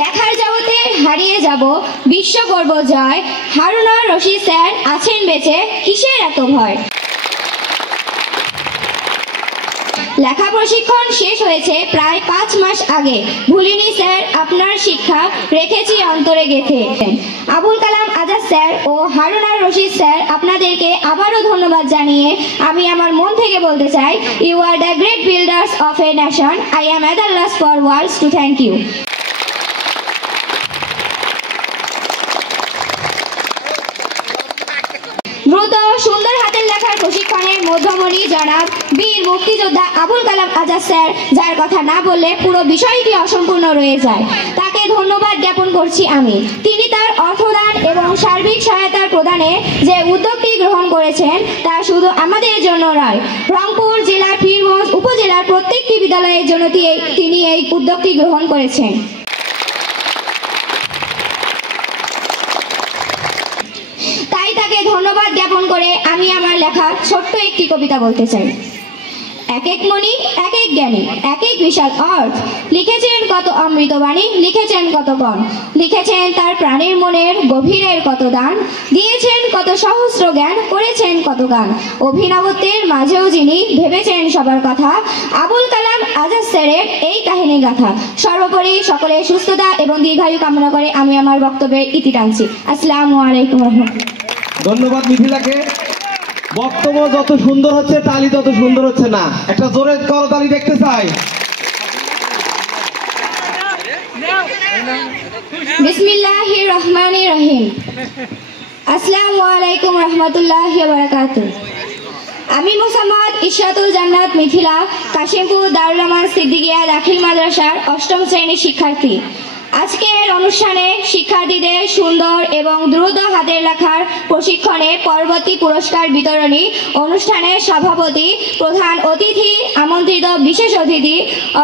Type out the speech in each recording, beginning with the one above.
লেখার জগতে হারিয়ে যাব, বিশ্ব গর্ব জয়, হারুনা রশিদ স্যার আছেন বেঁচে, কিসের এত ভয়। লেখা প্রশিক্ষণ শেষ হয়েছে প্রায় 5 মাস আগে, ভুলিনি স্যার আপনার শিক্ষা, রেখেছি অন্তরে গেঁথে। আবুল কালাম আজাদ স্যার ও হারুনা রশিদ স্যার আপনাদেরকে আবারও ধন্যবাদ জানিয়ে আমি আমার মন থেকে বলতে চাই, you are the great builders of a nation, I am at the loss for words to thank you. দ্রুত সুন্দর হাতের লেখার প্রশিক্ষণের মধ্যমণি জনাব বীর মুক্তিযোদ্ধা আবুল কালাম আজাদ স্যার, যার কথা না বললে পুরো বিষয়টি অসম্পূর্ণ রয়ে যায়। তাকে ধন্যবাদ জ্ঞাপন করছি আমি। তিনি তার অর্থদান এবং সার্বিক সহায়তার প্রদানে যে উদ্যোগটি গ্রহণ করেছেন তা শুধু আমাদের জন্য নয়, রংপুর জেলার পীরগঞ্জ উপজেলার প্রত্যেকটি বিদ্যালয়ের জন্য তিনি এই উদ্যোগটি গ্রহণ করেছেন। তাই তাকে ধন্যবাদ জ্ঞাপন করে আমি আমার লেখা ছোট্ট একটি কবিতা বলতে চাই। এক এক মণি এক এক জ্ঞানী, এক এক বিশাল অর্থ, লিখেছেন কত অমৃতবাণী, লিখেছেন কত গণ, লিখেছেন তার প্রাণের মনের গভীরের কত দান, দিয়েছেন কত সহস্র জ্ঞান, করেছেন কত গান, অভিনবত্বের মাঝেও যিনি ভেবেছেন সবার কথা, আবুল কালাম আজাদ স্যারের এই কাহিনী গাথা। সর্বোপরি সকলের সুস্থতা এবং দীর্ঘায়ু কামনা করে আমি আমার বক্তব্যের ইতি টানছি। আসসালামু আলাইকুম রহমতুল্লাহ। ধন্যবাদ মিথিলাকে। বক্তব্য যত সুন্দর হচ্ছে তালি তত সুন্দর হচ্ছে না, একটা জোরে করতালি দেখতে চাই। বিসমিল্লাহির রহমানির রহিম। আসসালামু আলাইকুম রহমতুল্লাহি ওয়া বারাকাতুহু। আমি মোসাম্মদ ইশরাতুল জান্নাত মিথিলা, কাশিমপুর দারুল আমান সিদ্দিকিয়া দাখিল মাদ্রাসার 8ম শ্রেণীর শিক্ষার্থী। আজকের অনুষ্ঠানে শিক্ষার্থীদের সুন্দর এবং দ্রুত হাতের লেখার প্রশিক্ষণে পরবর্তী পুরস্কার বিতরণী অনুষ্ঠানের সভাপতি, প্রধান অতিথি, আমন্ত্রিত বিশেষ অতিথি,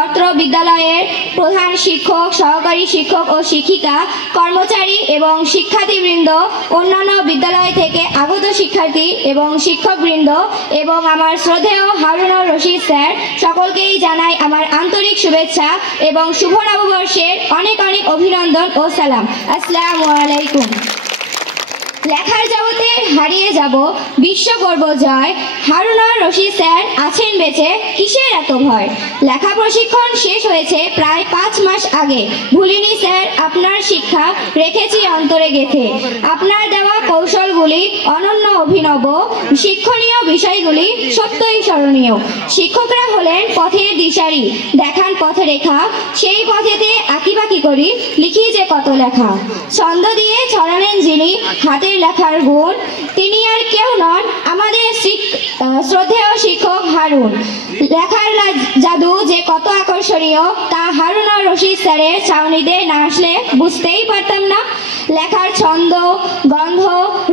অত্র বিদ্যালয়ের প্রধান শিক্ষক, সহকারী শিক্ষক ও শিক্ষিকা, কর্মচারী এবং শিক্ষার্থীবৃন্দ, অন্যান্য বিদ্যালয় থেকে আগত শিক্ষার্থী এবং শিক্ষকবৃন্দ এবং আমার শ্রদ্ধেয় হারুনা রশিদ স্যার, সকলকেই জানাই আমার আন্তরিক শুভেচ্ছা এবং শুভ নববর্ষের অনেক অনেক অভিনন্দন ও সালাম। আসসালামু আলাইকুম। লেখার জগতে হারিয়ে যাব, বিশ্ব গর্ব জয়, হারুনা রশিদ স্যার আছেন বেঁচে, কিসের এত ভয়। লেখা প্রশিক্ষণ শেষ হয়েছে প্রায় 5 মাস আগে, ভুলিনি স্যার আপনার শিক্ষা, রেখেছি অন্তরে গেঁথে। আপনার দেওয়া কৌশলগুলি অনন্য, অভিনব, শিক্ষণীয় বিষয়গুলি সত্যই স্মরণীয়। শিক্ষকরা হলেন পথের দিশারি, দেখান পথরেখা, সেই পথেতে আঁকিবাকি করি, লিখি যে কত লেখা। ছন্দ দিয়ে ছড়ালেন যিনি হাতে লেখার গুণ, তিনি আর কেউ নন আমাদের শ্রদ্ধেয় শিক্ষক হারুন। লেখার জাদু যে কত আকর্ষণীয় তা হারুনা রশিদ স্যারের ছাউনিতে না আসলে বুঝতেই পারতাম না। লেখার ছন্দ, গন্ধ,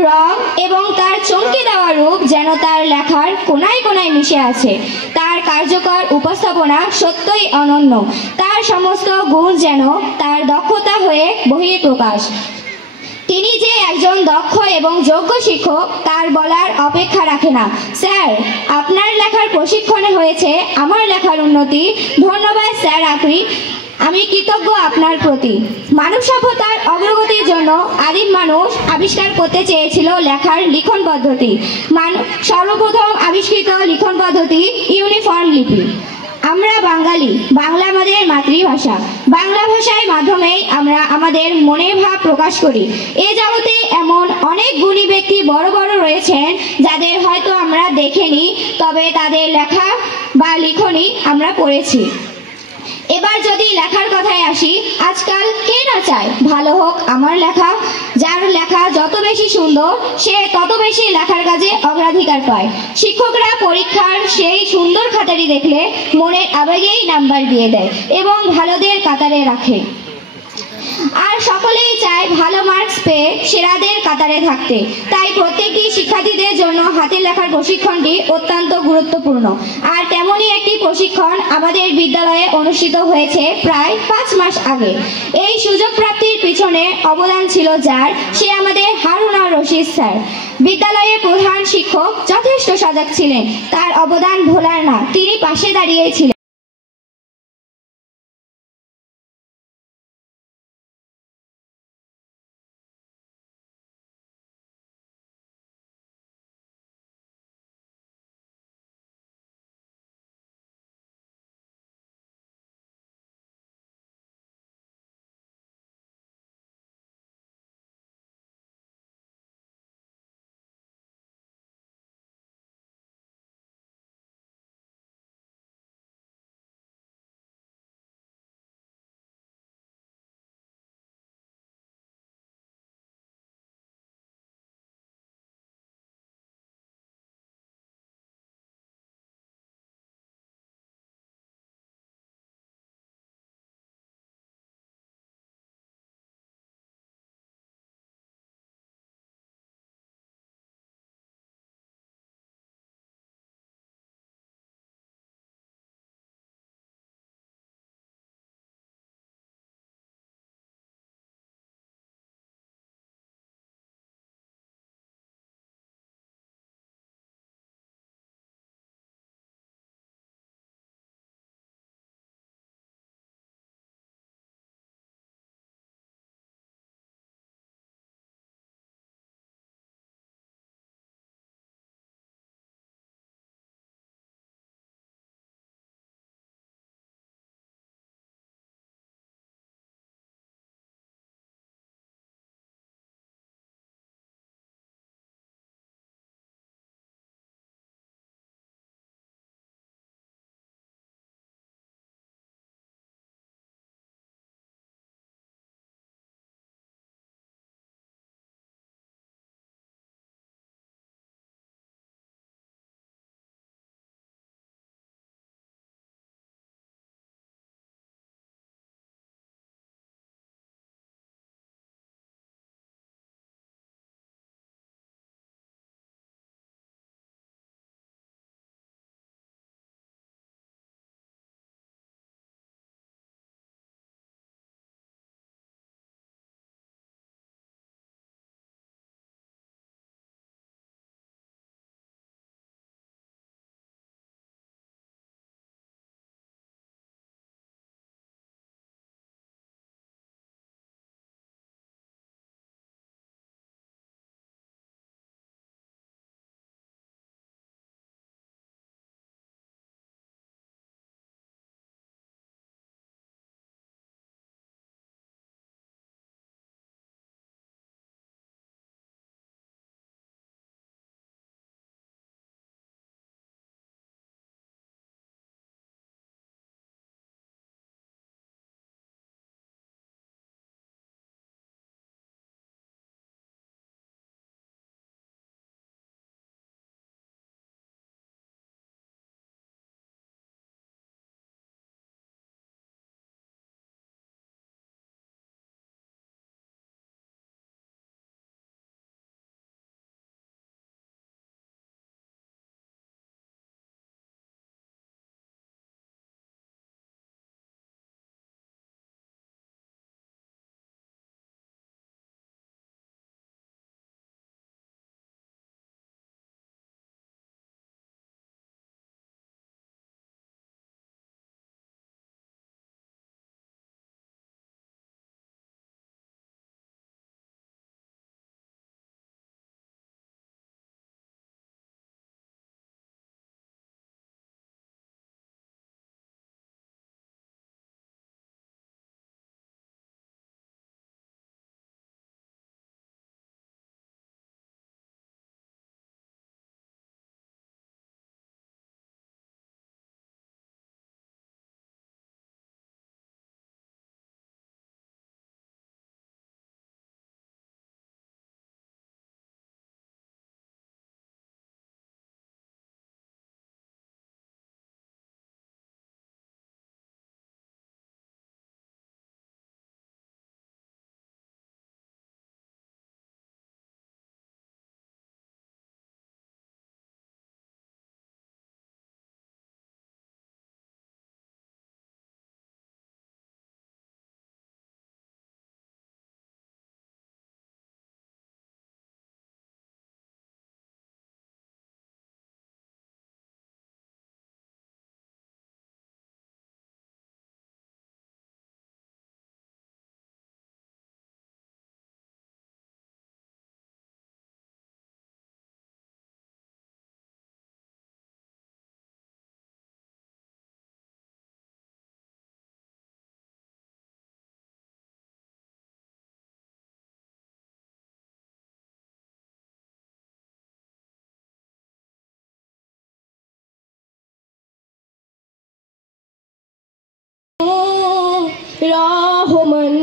রং এবং তার চমকে দেওয়া রূপ যেন তার লেখার কোনায় কোনায় মিশে আছে। তার কার্যকর উপস্থাপনা সত্যই অনন্য, তার সমস্ত গুণ যেন তার দক্ষতা হয়ে বহিঃপ্রকাশ। তিনি যে একজন দক্ষ এবং যোগ্য শিক্ষক তার বলার অপেক্ষা রাখে না। স্যার, আপনার লেখার প্রশিক্ষণে হয়েছে আমার লেখার উন্নতি। ধন্যবাদ স্যার, আমি কৃতজ্ঞ আপনার প্রতি। মানব সভ্যতার অগ্রগতির জন্য আদিম মানুষ আবিষ্কার করতে চেয়েছিল লেখার লিখন পদ্ধতি। সর্বপ্রথম আবিষ্কৃত লিখন পদ্ধতি ইউনিফর্ম লিপি। আমরা বাঙালি, বাংলা আমাদের মাতৃভাষা। বাংলা ভাষার মাধ্যমেই আমরা আমাদের মনের ভাব প্রকাশ করি। এ জগতে এমন অনেক গুণী ব্যক্তি বড় বড় রয়েছেন যাদের হয়তো আমরা দেখিনি, তবে তাদের লেখা বা লিখনি আমরা পড়েছি। এবার যদি লেখার কথায় আসি, আজকাল কে না চায় ভালো হোক আমার লেখা। যার লেখা যত বেশি সুন্দর সে তত বেশি লেখার কাজে অগ্রাধিকার পায়। শিক্ষকরা পরীক্ষার সেই সুন্দর খাতাটি দেখলে মনের আবেগেই নাম্বার দিয়ে দেয় এবং ভালোদের কাতারে রাখে। আর সকলেই চায় ভালো মার্কস পেয়ে সেরাদের কাতারে থাকতে। তাই প্রত্যেকটি শিক্ষার্থীদের জন্য হাতের লেখার প্রশিক্ষণটি অত্যন্ত গুরুত্বপূর্ণ। আর তেমনই একটি প্রশিক্ষণ আমাদের বিদ্যালয়ে অনুষ্ঠিত হয়েছে প্রায় 5 মাস আগে। এই সুযোগ প্রাপ্তির পিছনে অবদান ছিল যার, সে আমাদের হারুনা রশিদ স্যার। বিদ্যালয়ের প্রধান শিক্ষক যথেষ্ট সজাগ ছিলেন, তার অবদান ভোলার না, তিনি পাশে দাঁড়িয়েছিলেন। রহমান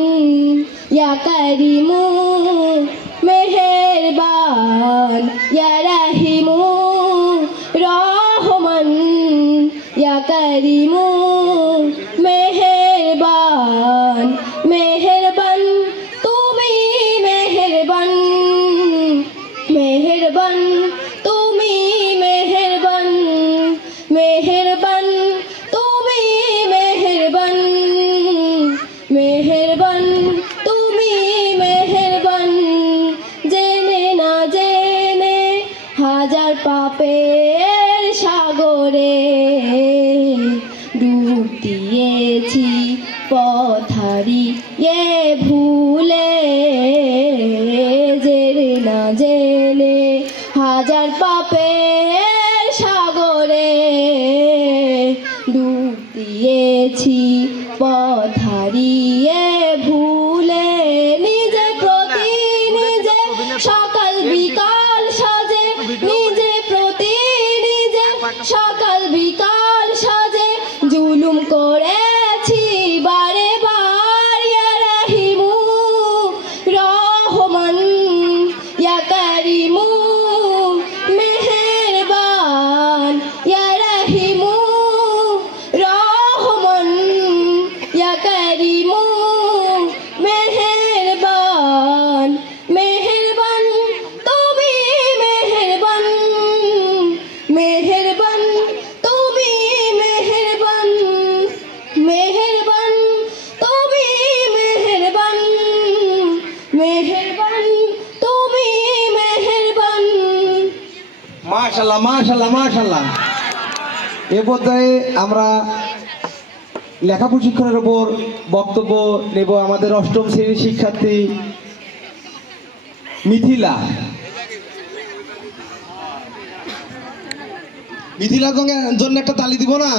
ইয়া কারিমু মেহেরবান ইয়া রাহিমু রহমান ইয়া কারিমু মেহেরবান মেহেরবান তুমি মেহেরবান মেহেরবান তুমি মেহেরবান মেহেরবান তুমি মেহেরবান মেহেরবান তুমি মেহেরবান জেনে না জেনে হাজার পাপের সাগরে ডুব দিয়েছি পথ হারিয়ে ভুলে জেনে না জেনে হাজার পাপের সাগরে ডুব দিয়েছি পথ হারিয়ে ভুলে নিজে প্রতি নিজে সকাল বিকাল সাজে নিজে প্রতি নিজে সকাল বিকাল সাজে জুলুম করেছি বারে বার ইয়া রাহিমু রহমান ইয়া কারিমু মেহেরবান ইয়া রাহিমু রহমান ইয়া কারিমু মেহেরবান মেহেরবান তুমি মেহেরবান মেহেরবান তুমি মেহেরবান মেহেরবান তুমি মেহেরবান মেহেরবান তুমি মেহেরবান। মাশাআল্লাহ মাশাআল্লাহ মাশাআল্লাহ। এ পর্যায়ে আমরা লেখা প্রশিক্ষণের উপর বক্তব্য নেব আমাদের অষ্টম শ্রেণীর শিক্ষার্থী মিথিলা। মিথিলার জন্য একটা তালি দিব না?